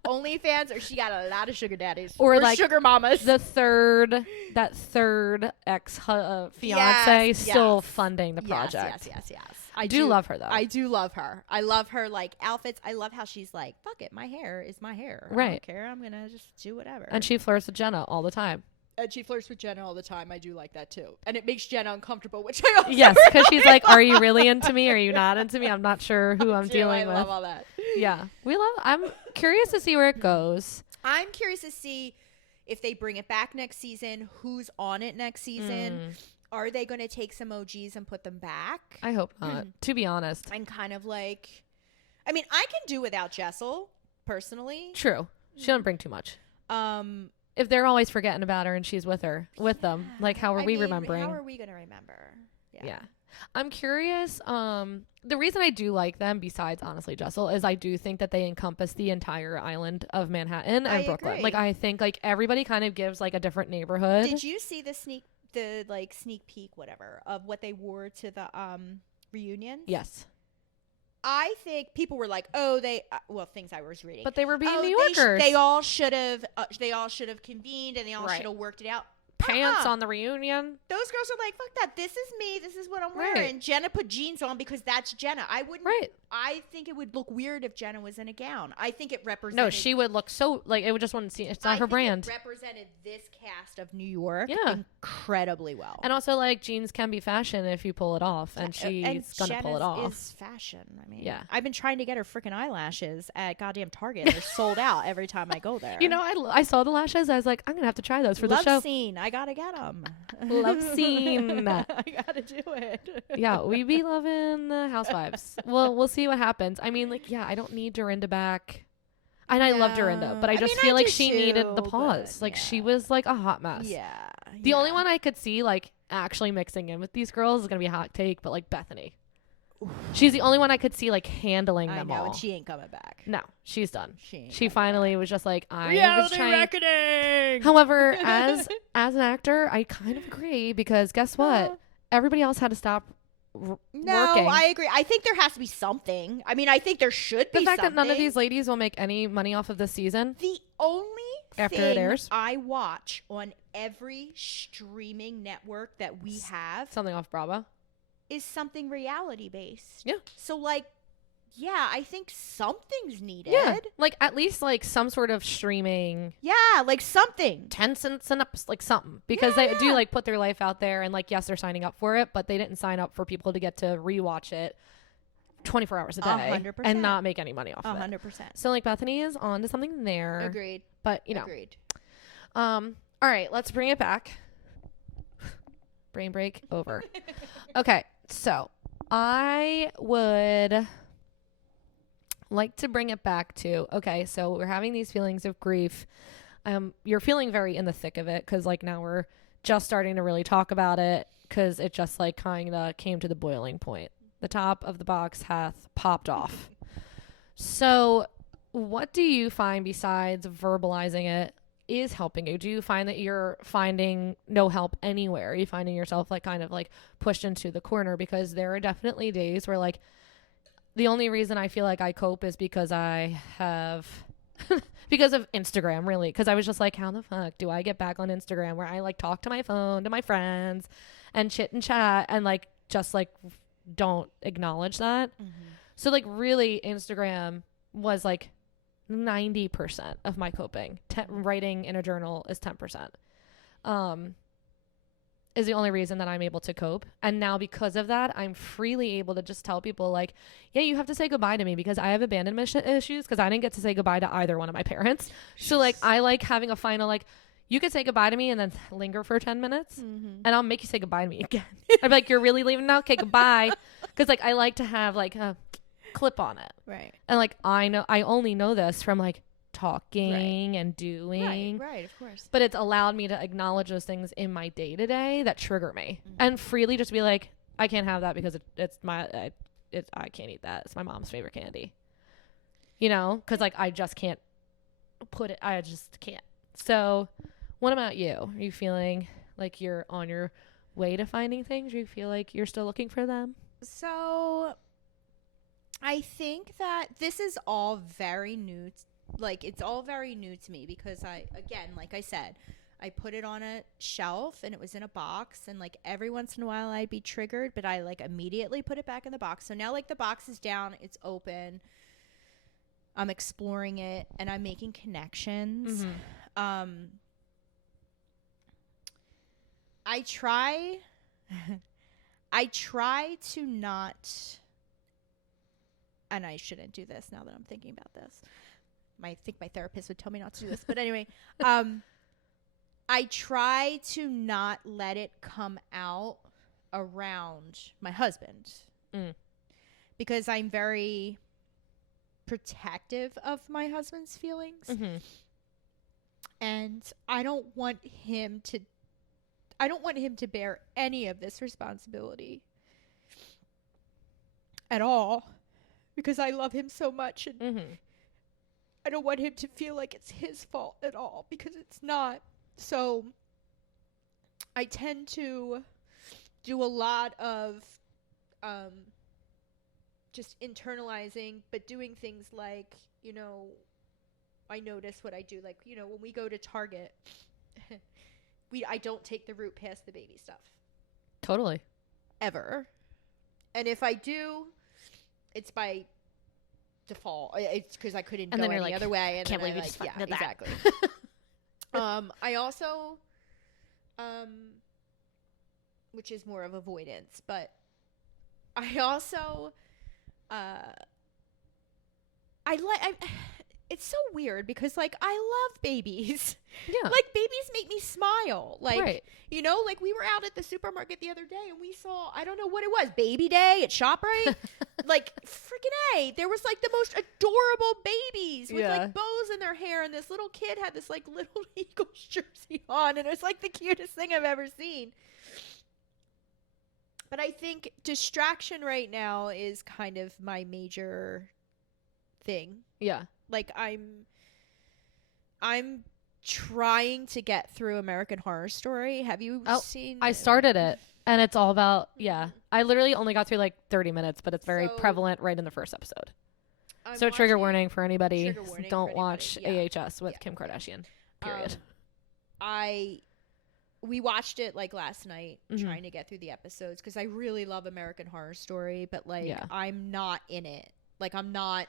OnlyFans, or she got a lot of sugar daddies or like sugar mamas. That third ex fiance still funding the project. Yes. I do love her though. I do love her. I love her like outfits. I love how she's like, fuck it, my hair is my hair. Right. I don't care. I'm gonna just do whatever. And she flirts with Jenna all the time. And she flirts with Jenna all the time. I do like that too. And it makes Jenna uncomfortable, which I also yes, because she's really like, "Are you really into me? Are you not into me? I'm not sure who I'm dealing with." I love all that. Yeah, I'm curious to see where it goes. I'm curious to see if they bring it back next season. Who's on it next season? Are they going to take some OGs and put them back? I hope not. To be honest, And kind of like, I mean, I can do without Jessel personally. True. She doesn't bring too much. If they're always forgetting about her and she's with them, like how are we remembering? How are we going to remember? Yeah. I'm curious. The reason I do like them, besides honestly Jessel, is I do think that they encompass the entire island of Manhattan and Brooklyn. Agree. Like I think like everybody kind of gives like a different neighborhood. Did you see the sneak peek, whatever, of what they wore to the reunion? Yes. I think people were like, "Oh, things I was reading." But they were being New Yorkers. They all should have convened, and they all should have worked it out. Pants on the reunion. Those girls are like, "Fuck that! This is me. This is what I'm wearing." Right. Jenna put jeans on because that's Jenna. I wouldn't. Right. I think it would look weird if Jenna was in a gown. I think it represented. No, she would look so like it would just wouldn't see. It's not her brand. It represented this cast of New York incredibly well. And also, like jeans can be fashion if you pull it off, and she's gonna pull it off. Is fashion. I mean, yeah. I've been trying to get her freaking eyelashes at goddamn Target. They're sold out every time I go there. You know, I saw the lashes. I was like, I'm gonna have to try those for the show. Love scene. I gotta get them. Love scene. I gotta do it. Yeah, we be loving the housewives. Well, we'll see what happens. I mean, like, yeah, I don't need Dorinda back. And I love Dorinda, but I just feel like she needed the pause. Like, she was like a hot mess. Yeah. The only one I could see, like, actually mixing in with these girls is going to be a hot take, but, like, Bethany. She's the only one I could see, like, handling them all. And she ain't coming back. No, she's done. She finally was just like, I was Reality trying. reckoning. However, as an actor, I kind of agree because guess what? Everybody else had to stop working. I agree. I think there has to be something. I mean, I think there should be the fact something. that none of these ladies will make any money off of this season. The only after thing it airs, I watch on every streaming network that we have something off Bravo is something reality based. Yeah. So like Yeah, I think something's needed. Yeah, like at least like some sort of streaming, Yeah, like something. 10 cents an episode, like something, because they do like put their life out there, and like yes, they're signing up for it, but they didn't sign up for people to get to rewatch it 24 hours a day 100%. and not make any money off of it. 100%. So like Bethany is on to something there. Agreed. But you know, Agreed. all right, let's bring it back. Brain break over. Okay, so I would like to bring it back to, okay, so we're having these feelings of grief. You're feeling very in the thick of it because like now we're just starting to really talk about it because it just like kind of came to the boiling point. The top of the box hath popped off. So what do you find besides verbalizing it is helping you? Do you find that you're finding no help anywhere? Are you finding yourself like kind of like pushed into the corner? Because there are definitely days where like the only reason I feel like I cope is because I have because of Instagram, really. Because I was just like, how the fuck do I get back on Instagram where I like talk to my phone to my friends and chit and chat and like just like don't acknowledge that. So like really Instagram was like 90% of my coping. Writing in a journal is 10%. Is the only reason that I'm able to cope. And now because of that, I'm freely able to just tell people like, yeah, you have to say goodbye to me because I have abandonment issues because I didn't get to say goodbye to either one of my parents. So like I like having a final like, you could say goodbye to me and then linger for 10 minutes and I'll make you say goodbye to me again. I'd be like, you're really leaving now? Okay, goodbye. Because like I like to have like a clip on it. Right. And like I only know this from like talking and doing. Right, of course. But it's allowed me to acknowledge those things in my day to day that trigger me and freely just be like, I can't have that because it's my, I can't eat that. It's my mom's favorite candy. You know, because like I just can't put it, I just can't. So what about you? Are you feeling like you're on your way to finding things? Do you feel like you're still looking for them? So I think that this is all very new. Like it's all very new to me because again, like I said, I put it on a shelf and it was in a box and like every once in a while I'd be triggered, but I like immediately put it back in the box. So now like the box is down, it's open. I'm exploring it and I'm making connections. I try to not, and I shouldn't do this now that I'm thinking about this. I think my therapist would tell me not to do this, but anyway, I try to not let it come out around my husband because I'm very protective of my husband's feelings, and I don't want him to bear any of this responsibility at all because I love him so much and I don't want him to feel like it's his fault at all because it's not. So I tend to do a lot of just internalizing, but doing things like, you know, I notice what I do. Like, you know, when we go to Target, I don't take the route past the baby stuff. Totally. Ever. And if I do, it's by default. It's because I couldn't go any other way. And can't believe you just did that. Exactly. I also, which is more of avoidance, but I also, it's so weird because like I love babies. Yeah. Like babies make me smile. Like, right. You know, like we were out at the supermarket the other day and we saw, I don't know what it was, Baby Day at ShopRite. Like freaking A, there was like the most adorable babies with like bows in their hair, and this little kid had this like little Eagles jersey on, and it was like the cutest thing I've ever seen. But I think distraction right now is kind of my major thing. Yeah. Like I'm trying to get through American Horror Story. Have you seen? I started it, and it's all about I literally only got through like 30 minutes, but it's very prevalent right in the first episode. So trigger warning for anybody. Don't watch AHS with Kim Kardashian. Period. We watched it like last night, trying to get through the episodes because I really love American Horror Story, but like I'm not in it Like I'm not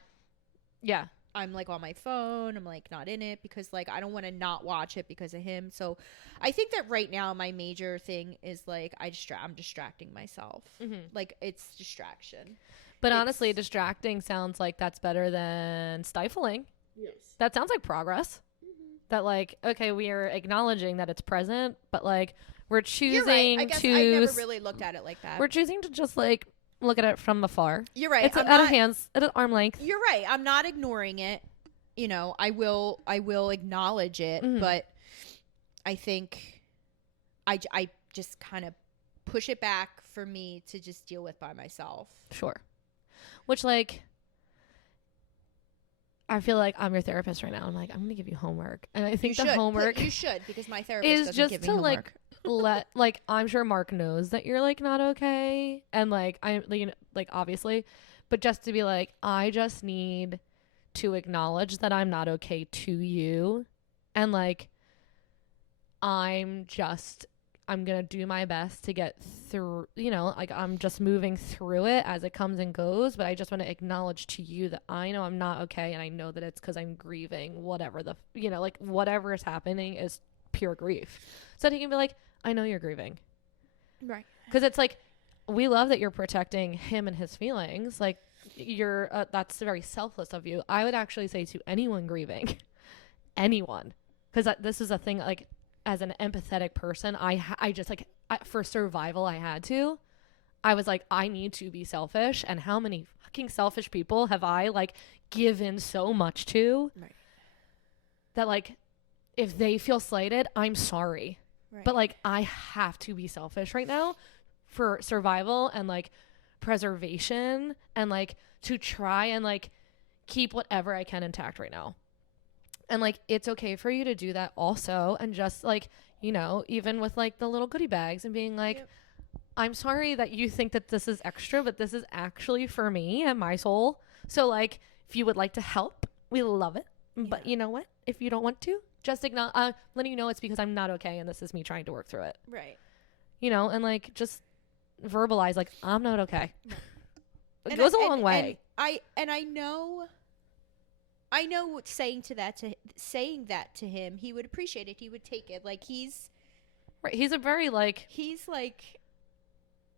Yeah. I'm like on my phone. I'm like not in it because like I don't want to not watch it because of him. So I think that right now my major thing is like I'm distracting myself. Like it's distraction. But honestly, distracting sounds like that's better than stifling. Yes. That sounds like progress. That like, okay, we are acknowledging that it's present, but like we're choosing You're right. I guess to I never really looked at it like that. we're choosing to just like look at it from afar. You're right. It's at an arm length. You're right. I'm not ignoring it. You know, I will acknowledge it, but I think I just kind of push it back for me to just deal with by myself. Sure. Which like I feel like I'm your therapist right now. I'm like, I'm going to give you homework. And I think the homework you should, because my therapist is doesn't just give me to homework. like I'm sure Mark knows that you're like not okay, and like I'm like obviously, but just to be like, I just need to acknowledge that I'm not okay to you, and like I'm gonna do my best to get through, like I'm just moving through it as it comes and goes, but I just want to acknowledge to you that I know I'm not okay, and I know that it's because I'm grieving whatever like whatever is happening is pure grief. So that he can be like, I know you're grieving. Right. Because it's like, we love that you're protecting him and his feelings. Like you're, that's very selfless of you. I would actually say to anyone grieving, anyone, because this is a thing, like as an empathetic person, I just like, for survival, I was like, I need to be selfish. And how many fucking selfish people have I like given so much to that like, if they feel slighted, I'm sorry. Right. But like, I have to be selfish right now for survival and like preservation and like to try and like keep whatever I can intact right now. And like, it's okay for you to do that also. And just like, even with like the little goodie bags and being like, I'm sorry that you think that this is extra, but this is actually for me and my soul. So like, if you would like to help, we love it. Yeah. But you know what? If you don't want to, just letting you know it's because I'm not okay and this is me trying to work through it. Right. And like just verbalize like I'm not okay. It goes a long way. I know saying that to him, he would appreciate it. He would take it. Like he's a very like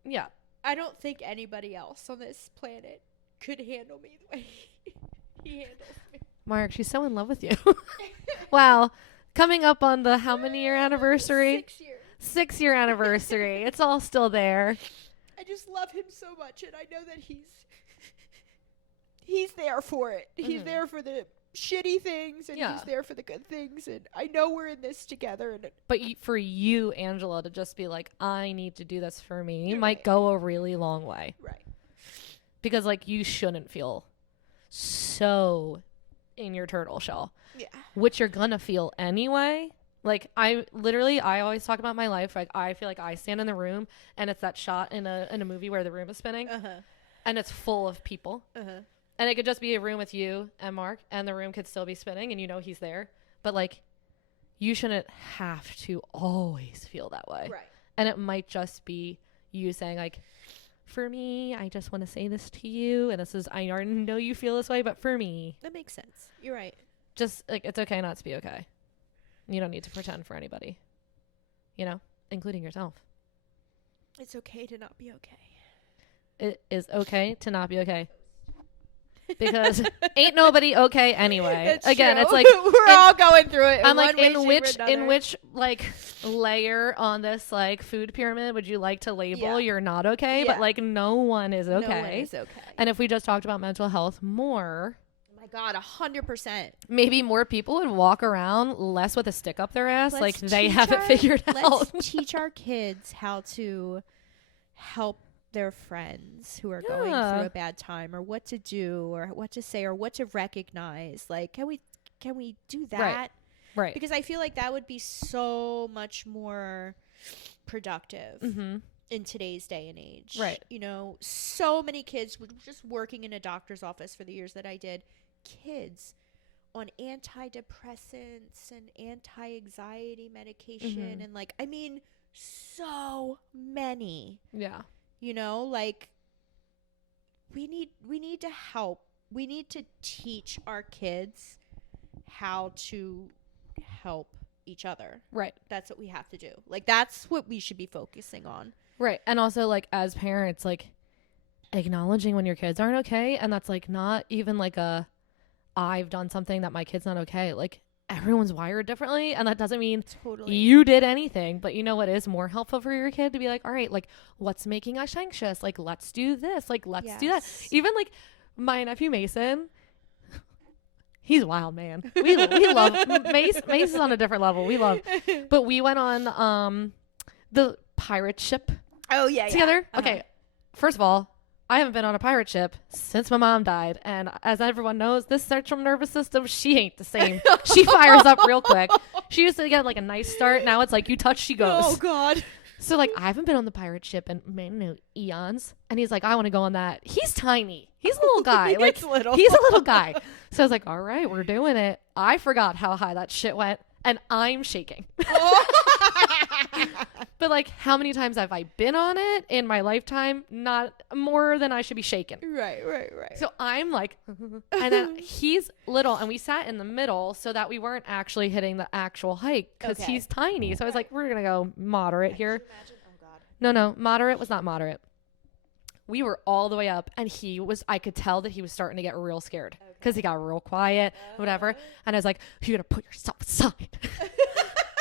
yeah. I don't think anybody else on this planet could handle me the way he handles me. Mark, she's so in love with you. Wow. Coming up on the how many year anniversary? 6 years. 6 year anniversary. It's all still there. I just love him so much, and I know that he's there for it. He's there for the shitty things, and he's there for the good things, and I know we're in this together. But for you, Angela, to just be like, I need to do this for me, might go a really long way. Right. Because like you shouldn't feel so in your turtle shell. Yeah. Which you're gonna feel anyway. Like I always talk about my life. Like I feel like I stand in the room and it's that shot in a movie where the room is spinning and it's full of people. And it could just be a room with you and Mark and the room could still be spinning and he's there. But like you shouldn't have to always feel that way. Right. And it might just be you saying like, for me, I just want to say this to you. And I already know you feel this way, but for me. That makes sense. You're right. Just like, it's okay not to be okay. You don't need to pretend for anybody, including yourself. It's okay to not be okay. It is okay to not be okay. Because ain't nobody okay anyway. It's Again, true. It's like we're all going through it. I'm like, in which like layer on this like food pyramid would you like to label you're not okay? But like no one is okay. No one is okay. And if we just talked about mental health more, oh my God, 100%. Maybe more people would walk around less with a stick up their ass, like they have it figured out. Let's teach our kids how to help their friends who are going through a bad time, or what to do, or what to say, or what to recognize. Like, can we do that? Right. Because I feel like that would be so much more productive in today's day and age. Right. So many kids, just working in a doctor's office for the years that I did, kids on antidepressants and anti-anxiety medication and like, I mean, so many. Yeah. Like we need to help we need to teach our kids how to help each other. Right. That's what we have to do. Like, that's what we should be focusing on. Right. And also, like, as parents, like, acknowledging when your kids aren't okay. And that's, like, not even like I've done something that my kid's not okay. Like, everyone's wired differently. And that doesn't mean you did anything. But you know what is more helpful for your kid? To be like, all right, like, what's making us anxious? Like, let's do this. Like, let's do that. Even, like, my nephew Mason, he's a wild man. We love Mace. Mace is on a different level. We love. But we went on the pirate ship. Oh yeah, together. Yeah. Okay. First of all, I haven't been on a pirate ship since my mom died, and as everyone knows, this central nervous system, she ain't the same. She fires up real quick. She used to get like a nice start. Now it's like you touch, she goes. Oh God. So like I haven't been on the pirate ship in eons, and he's like, I want to go on that. He's tiny. He's a little guy. Like he's a little guy. So I was like, all right, we're doing it. I forgot how high that shit went, and I'm shaking. But like, how many times have I been on it in my lifetime? Not more than I should be shaken. Right. So I'm like, and then he's little, and we sat in the middle so that we weren't actually hitting the actual height because he's tiny. So I was like, we're gonna go moderate here. Oh God. No, moderate was not moderate. We were all the way up, and I could tell that he was starting to get real scared because he got real quiet, whatever. And I was like, you gotta put yourself aside.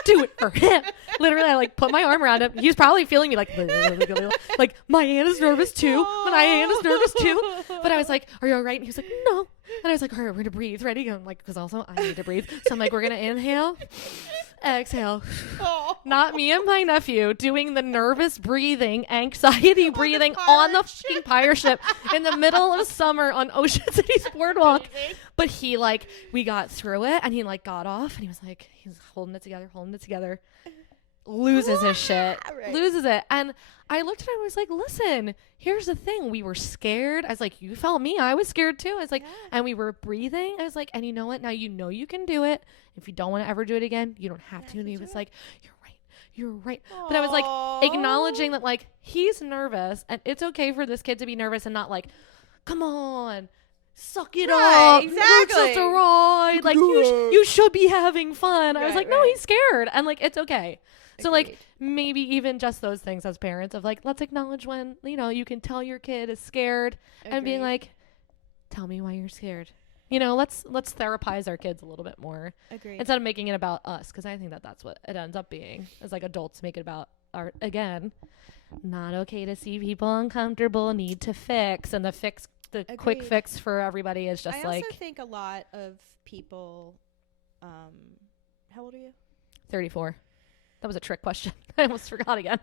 Do it for him. Literally, I like put my arm around him. He's probably feeling me like my aunt is nervous too. My aunt is nervous too. But I was like, are you all right? And he was like, no. And I was like, all right, we're gonna breathe. Ready? I'm like, because also I need to breathe. So I'm like, we're gonna inhale, exhale. Not me and my nephew doing the nervous breathing, anxiety breathing on the fucking pirate ship in the middle of summer on Ocean City's boardwalk. But he like, we got through it, and he like got off, and he was like, he's holding it together. Loses his shit. Right. Loses it. And I looked at him and was like, listen, here's the thing. We were scared. I was like, you felt me. I was scared too. I was like, and we were breathing. I was like, and you know what? Now you know you can do it. If you don't want to ever do it again, you don't have to. And he was like, you're right. Aww. But I was like acknowledging that like he's nervous, and it's okay for this kid to be nervous and not like, come on, suck it up. Exactly. It's just a ride. Like you should be having fun. I was like, no, he's scared, and like it's okay. So like maybe even just those things as parents of like, let's acknowledge when, you know, you can tell your kid is scared and being like, tell me why you're scared. You know, let's therapize our kids a little bit more. Agreed. Instead of making it about us, because I think that's what it ends up being. Is like adults make it about our, again, not okay to see people uncomfortable, need to fix, and the quick fix for everybody is just like. I also think a lot of people. How old are you? 34. That was a trick question. I almost forgot again.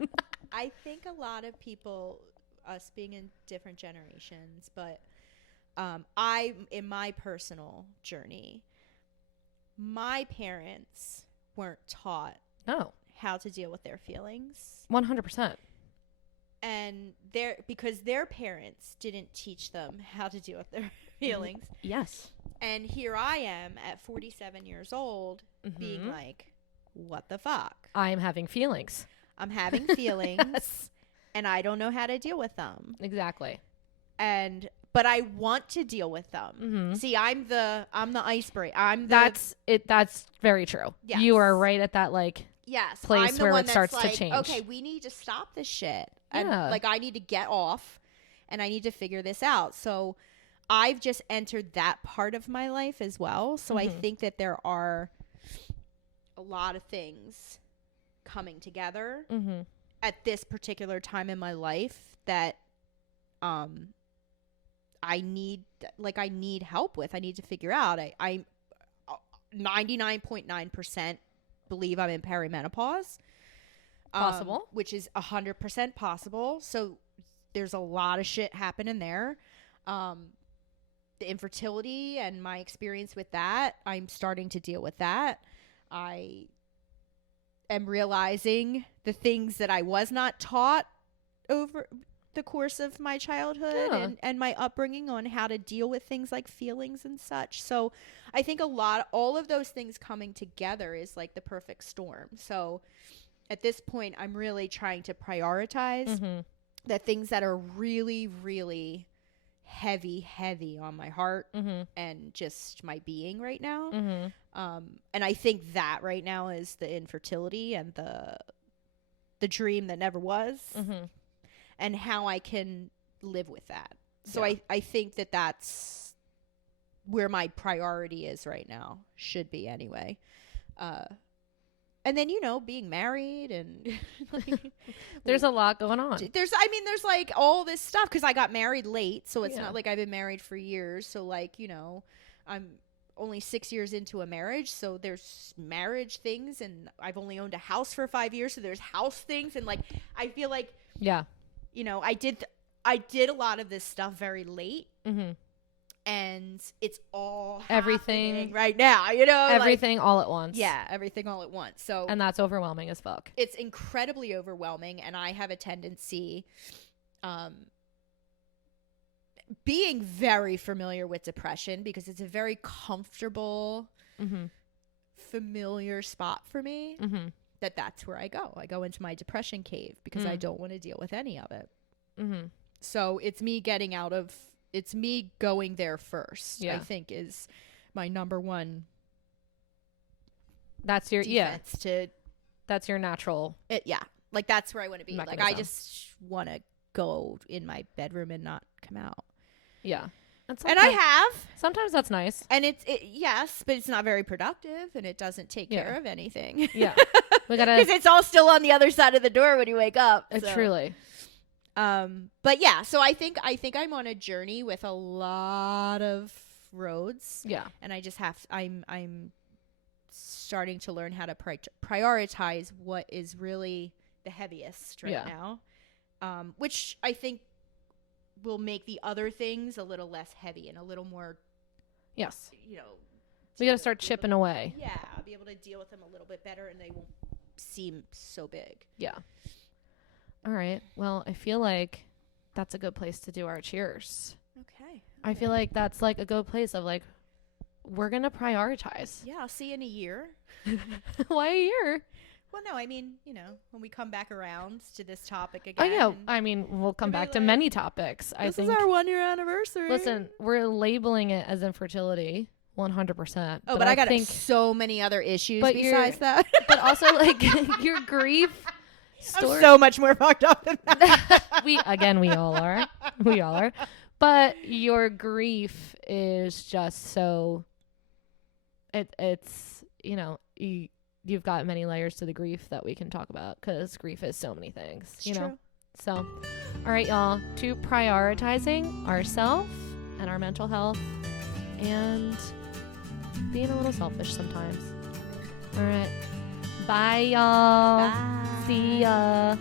I think a lot of people, us being in different generations, but in my personal journey, my parents weren't taught how to deal with their feelings. 100%. And because their parents didn't teach them how to deal with their feelings. Yes. And here I am at 47 years old being like, what the fuck? I'm having feelings. I'm having feelings. Yes. And I don't know how to deal with them. Exactly. But I want to deal with them. Mm-hmm. See, I'm the icebreaker. That's very true. Yes. You are right at that place where it starts to change. Okay, we need to stop this shit. And I need to get off and I need to figure this out. So I've just entered that part of my life as well. So I think that there are a lot of things coming together at this particular time in my life that I need help with. I need to figure out. I'm 99.9% believe I'm in perimenopause. Possible. Which is 100% possible. So there's a lot of shit happening there. The infertility and my experience with that, I'm starting to deal with that. I am realizing the things that I was not taught over the course of my childhood and my upbringing on how to deal with things like feelings and such. So I think all of those things coming together is like the perfect storm. So at this point, I'm really trying to prioritize the things that are really, really heavy on my heart Mm-hmm. and just my being right now. Mm-hmm. And I think that right now is the infertility and the dream that never was, Mm-hmm. and how I can live with that. So Yeah. I think that that's where my priority is right now, should be anyway. And then, being married and like, There's a lot going on. there's like all this stuff, because I got married late, so it's Yeah. not like I've been married for years. So like, I'm only 6 years into a marriage, so there's marriage things, and I've only owned a house for 5 years, so there's house things, and like I feel like, Yeah. I did a lot of this stuff very late, Mm-hmm. and it's all Everything happening right now, like, everything all at once. yeah, everything all at once. So And that's overwhelming as fuck. it's incredibly overwhelming, and I have a tendency, being very familiar with depression, because it's a very comfortable, Mm-hmm. familiar spot for me, Mm-hmm. that's where I go into my depression cave, because I don't want to deal with any of it. Mm-hmm. So it's me going there first. Yeah. I think is my number one That's your defense to that's your natural. it. Yeah, like that's where I want to be. Like I Mechanism. just want to go in my bedroom and not come out. Yeah. And I have, sometimes that's nice. and yes, but it's not very productive, and it doesn't take care of anything. Yeah. We gotta Because it's all still on the other side of the door when you wake up. So. truly. But yeah, so I think I'm on a journey with a lot of roads. Yeah. And I just I'm starting to learn how to prioritize what is really the heaviest right now, which I think will make the other things a little less heavy and a little more, Yes. be We gotta start chipping away. Yeah, I'll be able to deal with them a little bit better, and they won't seem so big. Yeah. All right. Well, I feel like that's a good place to do our cheers. Okay. I feel like that's like a good place of like, we're going to prioritize. Yeah, I'll see you in a year. Why a year? Well, no, I mean, when we come back around to this topic Oh, again. yeah. I mean, we'll come We'll be back to like, many topics. I This think. is our 1 year anniversary. Listen, we're labeling it as infertility 100%. Oh, but I got think, so many other issues But besides that. but also like your grief story. I'm so much more fucked up than that. we all are. We all are. But your grief is just so it's you've got many layers to the grief that we can talk about, because grief is so many things. It's true. So all right, y'all, to prioritizing ourselves and our mental health and being a little selfish sometimes. All right, bye y'all. Bye. See ya.